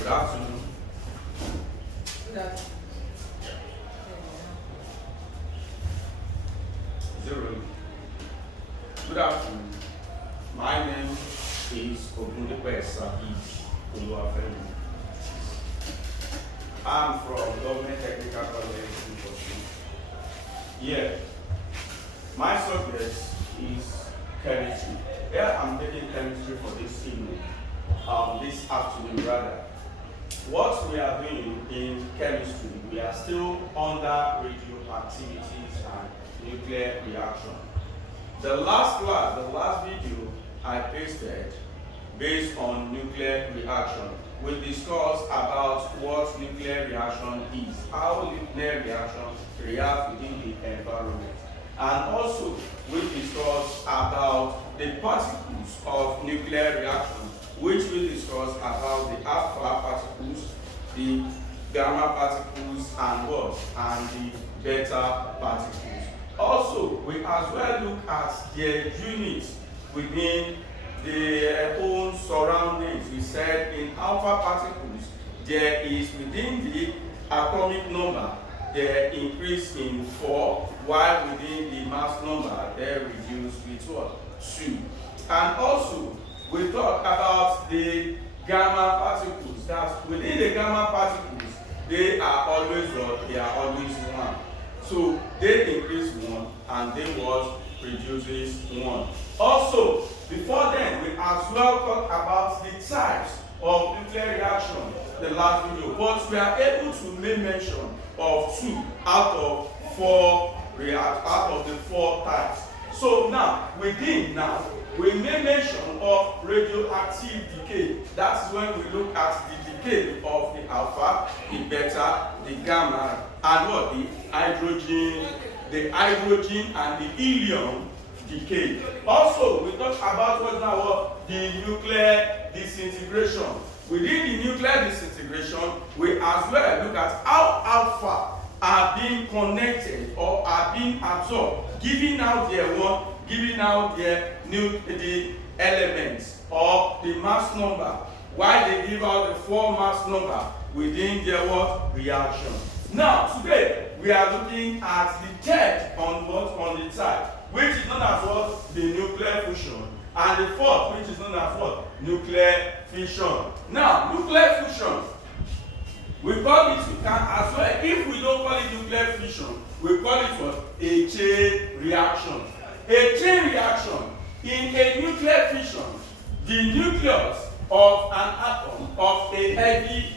Good afternoon. Good afternoon. Zero. Good afternoon. My name is Ogundepe Sabi Oluwafemi. I'm from Government Technical College in Boston. Yeah. My subject is chemistry. Yeah, I'm taking chemistry for this evening. This afternoon rather. What we are doing in chemistry, we are still under radioactivities and nuclear reaction. The last class, the last video I pasted based on nuclear reaction, we discussed about what nuclear reaction is, how nuclear reaction reacts within the environment. And also we discussed about the particles of nuclear reaction, which we discussed about the alpha particles, the gamma particles, and what? And the beta particles. Also, we as well look at their units within their own surroundings. We said in alpha particles, there is within the atomic number, they increase in 4, while within the mass number, they reduce with what? 2. And also, we talk about the gamma particles. That's within the gamma particles, they are always what? They are always 1. So they increase 1 and they what? Reduces 1. Also, before then, we as well talk about the types of nuclear reaction, the last video, but we are able to make mention of 2 out of 4 out of the 4 types. So now, we make mention of radioactive decay. That's when we look at the decay of the alpha, the beta, the gamma, and what? The hydrogen and the helium decay. Also, we talk about what now? The nuclear disintegration. Within the nuclear disintegration, we as well look at how alpha are being connected or are being absorbed, giving out their the elements or the mass number, while they give out the 4 mass number within their what? Reaction. Now, today we are looking at the third on the type, which is known as what? The nuclear fusion, and the fourth, which is known as what? Nuclear fission. Now, nuclear fusion, we call it, we can as well, if we don't call it nuclear fission, we call it what? A chain reaction. A chain reaction. In a nuclear fission, the nucleus of an atom of a heavy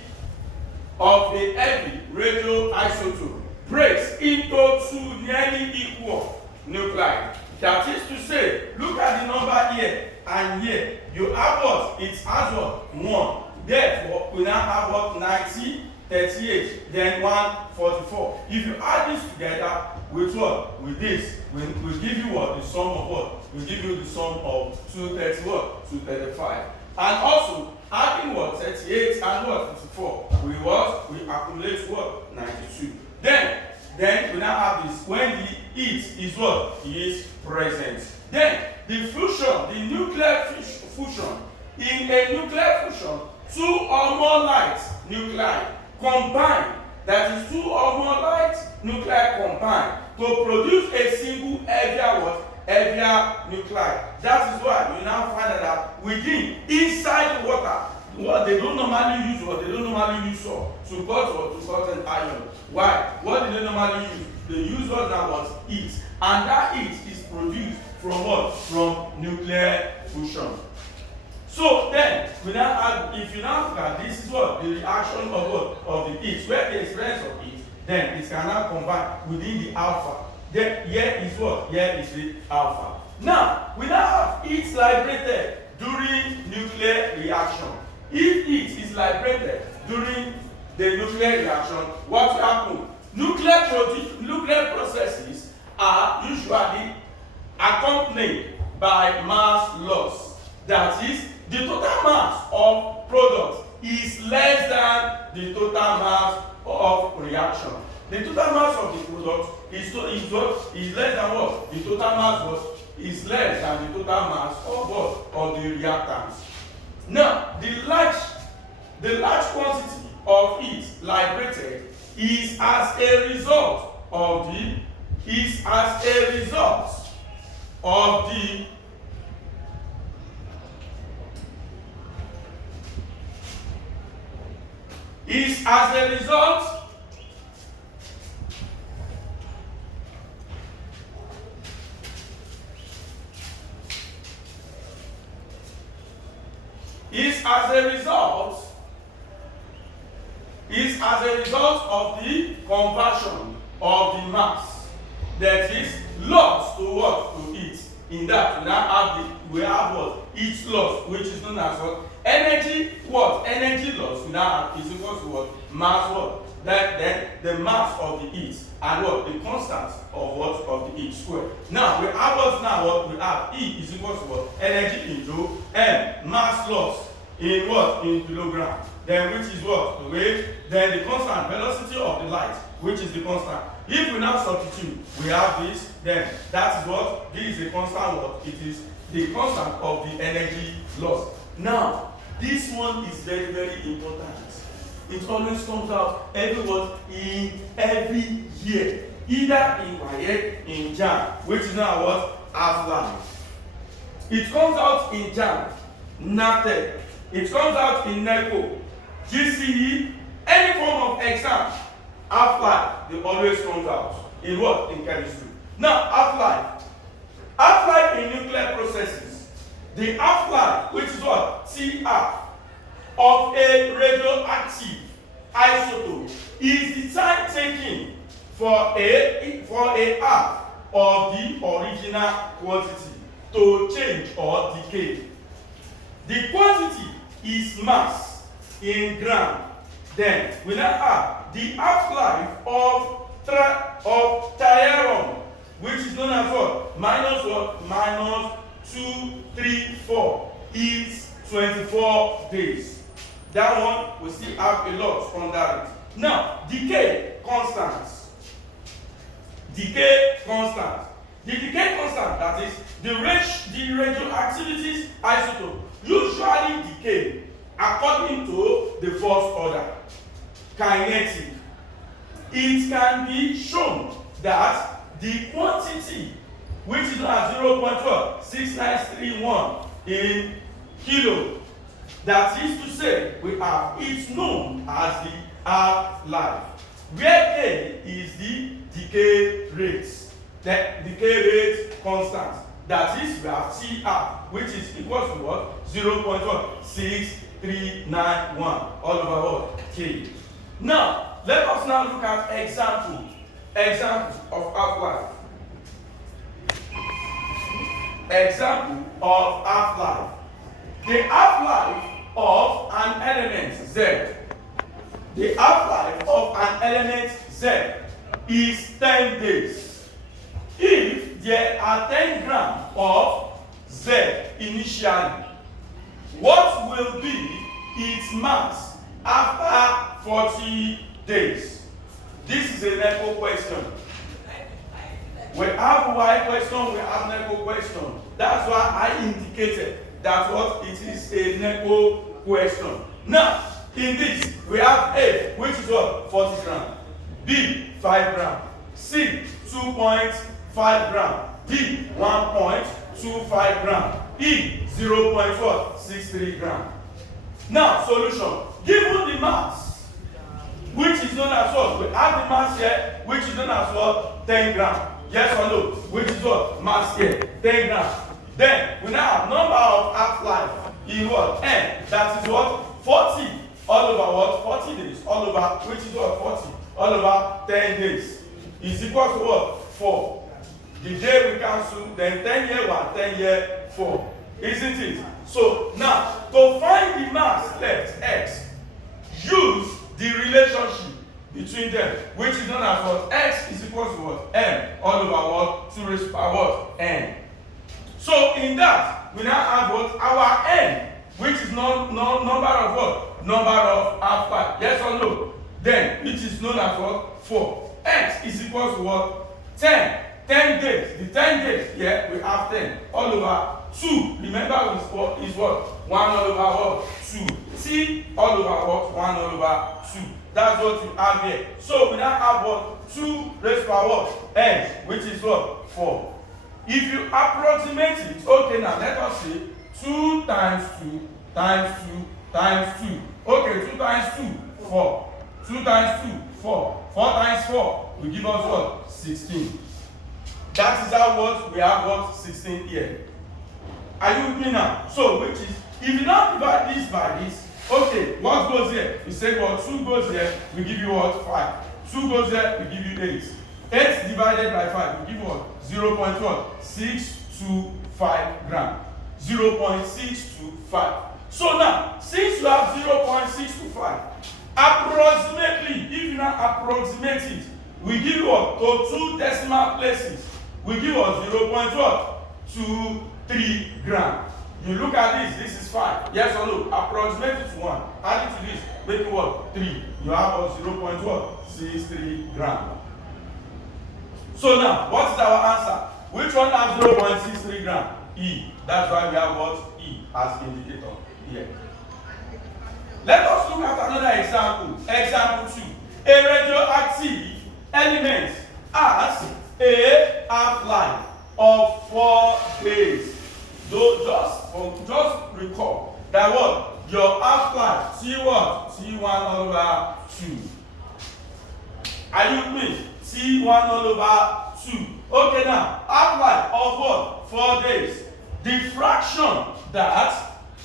radioisotope breaks into 2 nearly equal nuclei. That is to say, look at the number here and here. You have what? It has what? 1. Therefore, we now have what? 90, 38, then 144. If you add this together with what? With this, we give you what? The sum of what? We give you the sum of 230 what? 235. And also, adding what? 38 and what? 54. We what? We accumulate what? 92. Then we now have this. When the heat is what? Is present. Then the fusion, the nuclear fusion. In a nuclear fusion, 2 or more light nuclei combine. That is 2 or more light nuclei combine to produce a single heavier nuclei. That is why we now find that inside the water, what they don't normally use salt to cut an iron. Why? What do they normally use? They use what that was heat, and that heat is produced from what? From nuclear fusion. So then, we now add, if you now look at this, is what? The reaction of what? Of the heat. Where the experience of heat, then it can now combine within the alpha. Then here is what? Here is the alpha. Now, we now have heat liberated during nuclear reaction. If heat is liberated during the nuclear reaction, what will happen? Nuclear processes are usually accompanied by mass loss. That is, the total mass of product is less than the total mass of reaction. The total mass of the product is less than what? The total mass is less than the total mass of what? Of the reactants. Now, the the large quantity of heat liberated is as a result of the of the conversion of the mass that is lost to what? To heat. In that we have what? Heat loss, which is known as what? Energy what? Energy loss we now have is equal to what? Mass what? Then the mass of the heat and what? The constant of what? Of the heat square. Now we have what? Now what? We have E is equal to what? Energy into M, mass loss in what? In kilogram. Then which is what? The wave. Then the constant velocity of the light, which is the constant. If we now substitute, we have this, then that is what? This is the constant what? It is the constant of the energy loss. Now, this one is very, very important. It always comes out in every year. Either in WAEC, in JAM, which is now what? Half-life. It comes out in JAM, NATEC. It comes out in NECO, GCE, any form of exam. Half-life, it always comes out. In what? In chemistry. Now, half-life. Half-life in nuclear processes. The half-life, which is what? T-half, of a radioactive isotope is the time taken for a half of the original quantity to change or decay. The quantity is mass in gram. Then we now have the half-life of tellurium, which is known as what? Minus what? Minus 234 is 24 days. That one we still have a lot under it. Now, decay constants. Decay constant. The decay constant, that is the radioactivity isotope, usually decay according to the first order. Kinetic. It can be shown that the quantity, which is at 0.6931 in kilo, that is to say, we have it's known as the half-life, where K is the decay rate. The decay rate constant. That is, we have CR, which is equal to what? 0.6391 all over what? K. Now, let us now look at examples of half-life. Example of half-life. The half-life of an element Z. The half-life of an element Z is 10 days. If there are 10 grams of Z initially, what will be its mass after 40 days? This is a NECO question. We have Y question, we have NECO question. That's why I indicated that what it is a NECO question. Now, in this, we have A, which is what? 40 grams. B, 5 grams. C, 2.5 grams. D, 1.25 grams. E, 0.63 grams. Now, solution. Given the mass, which is known as what? We have the mass here, which is known as what? 10 grams. Yes or no? Which is what? Mass here, 10 grams. Then, we now have number of half-life in what? N. That is what? 40 all over what? 40 days. All over, which is what? 40 all over 10 days. Is equal to what? 4. The day we cancel, then 10 year 1, 10 year 4. Isn't it? So, now, to find the mass left, X, use the relationship between them, which is known as what? X is equal to what? M all over what? 2 raised to power what? N. So in that, we now have what? Our N, which is number of what? Number of half-life. Yes or no? Then, which is known as what? 4. X is equal to what? 10. 10 days. The 10 days, yeah, we have 10 all over 2. Remember, is what? 1 all over what? 2. T all over what? 1 over 2. That's what we have here. So we now have what? 2 raised by what? N, which is what? 4. If you approximate it, okay, now let us say 2 times 2 times 2 times 2. Okay, 2 times 2, 4. 2 times 2, 4. 4 times 4 will give us what? 16. That is how what we have what? 16 here. Are you with me now? So, which is, if you now divide this by this, okay, what goes here? You say what? 2 goes here, we give you what? 5. 2 goes here, we give you 8. 8 divided by 5, we give you what? 0.625 gram. 0.625. So now, since you have 0.625, approximately, if you now approximate it, we give you what? To 2 decimal places, we give us 0.23 gram. You look at this, this is 5. Yes or no? Approximate it to 1. Add it to this, make it what? 3. You have what? 0.63 gram. So now, what is our answer? Which one has 0.63 gram? E. That's why we have what? E as indicator here. Let us look at another example. Example 2. A radioactive element has a half-life of 4 days. So just recall that what? Your half-life, T what? T1 all over 2. Are you with me? T1 all over 2. Okay, now, half-life of what? 4 days. The fraction that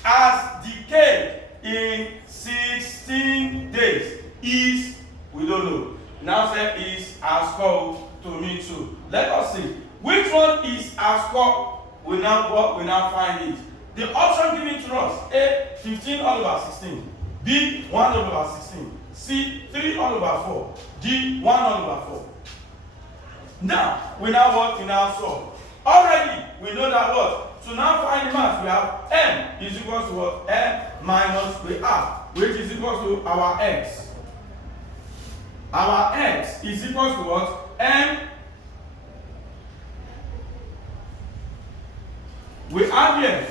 has decayed in 16 days is, we don't know. Now say is as called to me too. Let us see. Which one is as called? We now find it. The option given to us: A, 15 all over 16. B, 1 all over 16. C, 3 all over 4. D, 1 all over 4. Now, we now what? We now solve. Already, we know that what? To now find the mass, we have m is equal to what? M minus we have, which is equal to our x. Our x is equal to what? M. We have here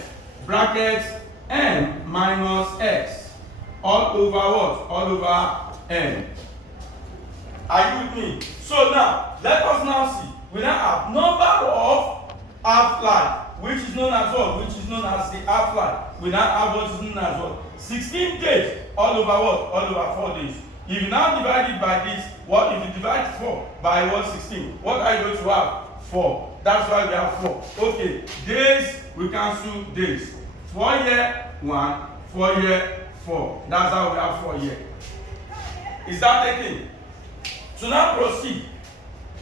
bracket m minus x all over what? All over m. Are you with me? So now, let us now see. We now have number of half-life, which is known as what? Which is known as the half-life. We now have what is known as what? 16 days all over what? All over 4 days. If you now divide it by this, what? If you divide 4 by what? 16, what are you going to have? 4. That's why we have 4. Okay, days, we cancel days. 4 here, 1. 4 here, 4. That's how we have 4 here. Is that taken? So now proceed.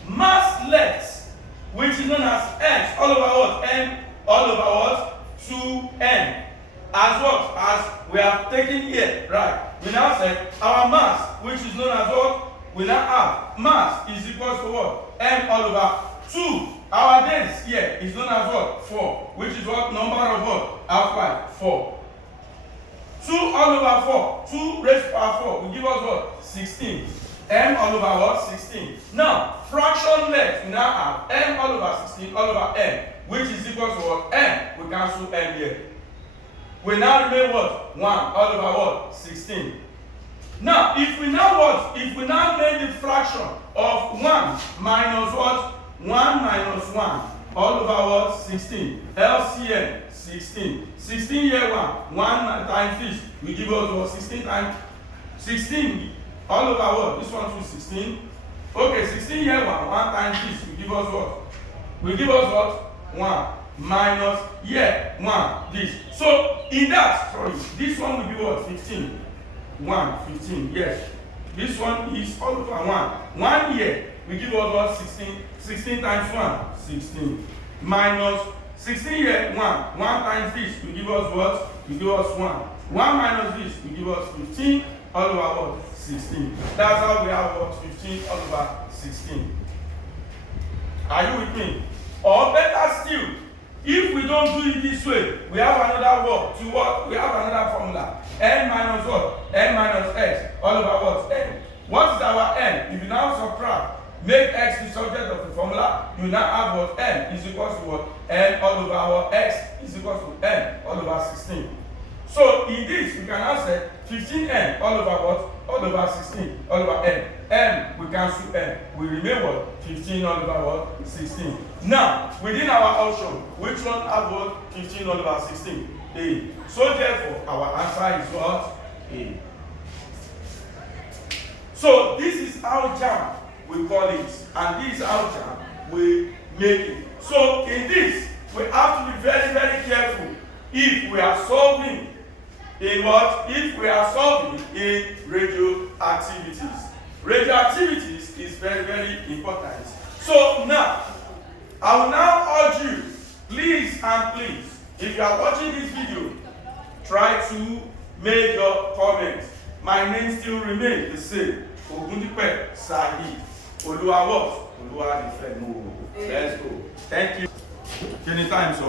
Mass left, which is known as x all over what? M all over what? 2n. As what? As we have taken here, right? We now say our mass, which is known as what? We now have mass is equal to what? M all over 2. Our days here is known as what? 4, which is what? Number of what? Half-life, 4. 2 all over 4, 2 raised to power 4 will give us what? 16. M all over what? 16. Now, fraction left, we now have M all over 16 all over M, which is equal to what? M. We cancel M here. We now remain what? 1 all over what? 16. Now, if we now what? If we now make the fraction of 1 minus what? 1 minus 1 all over what? 16. LCM 16. 16 here 1. 1 times this will give us what? 16 times 16 all over what? This one to 16. Okay, 16 here 1. 1 times this will give us what? Will give us what? 1 minus here 1 this. So in that, sorry, this one will be what? 15. 1, 15, yes. This one is all over 1. 1 here will give us what? 16. 16 times 1, 16. Minus 16 here, 1. 1 times this will give us what? Will give us 1. 1 minus this will give us 15 all over what? 16. That's how we have what? 15 all over 16. Are you with me? Or better still, if we don't do it this way, we have another word to what? We have another formula. N minus what? N minus x all over what? N. What is our n? If you now subtract, make x the subject of the formula, you now have what? N is equal to what? N all over what? X is equal to N all over 16. So in this, we can now say 15n all over what? All over 16, all over n. M, we cancel n. We remain what? 15 all over what? 16. Now, within our option, which one have what? 15 all over 16? A. So therefore, our answer is what? A. So this is algebra, we call it. And this is algebra, we make it. So in this, we have to be very, very careful if we are solving in what? If we are solving in radioactivities. Radioactivities is very, very important. So now, I will now urge you, please and please, if you are watching this video, try to make your comments. My name still remains the same. Ogundipe Saheed. Oluwa what? Oluwa Ifemo. Let's go. Thank you. Anytime, so.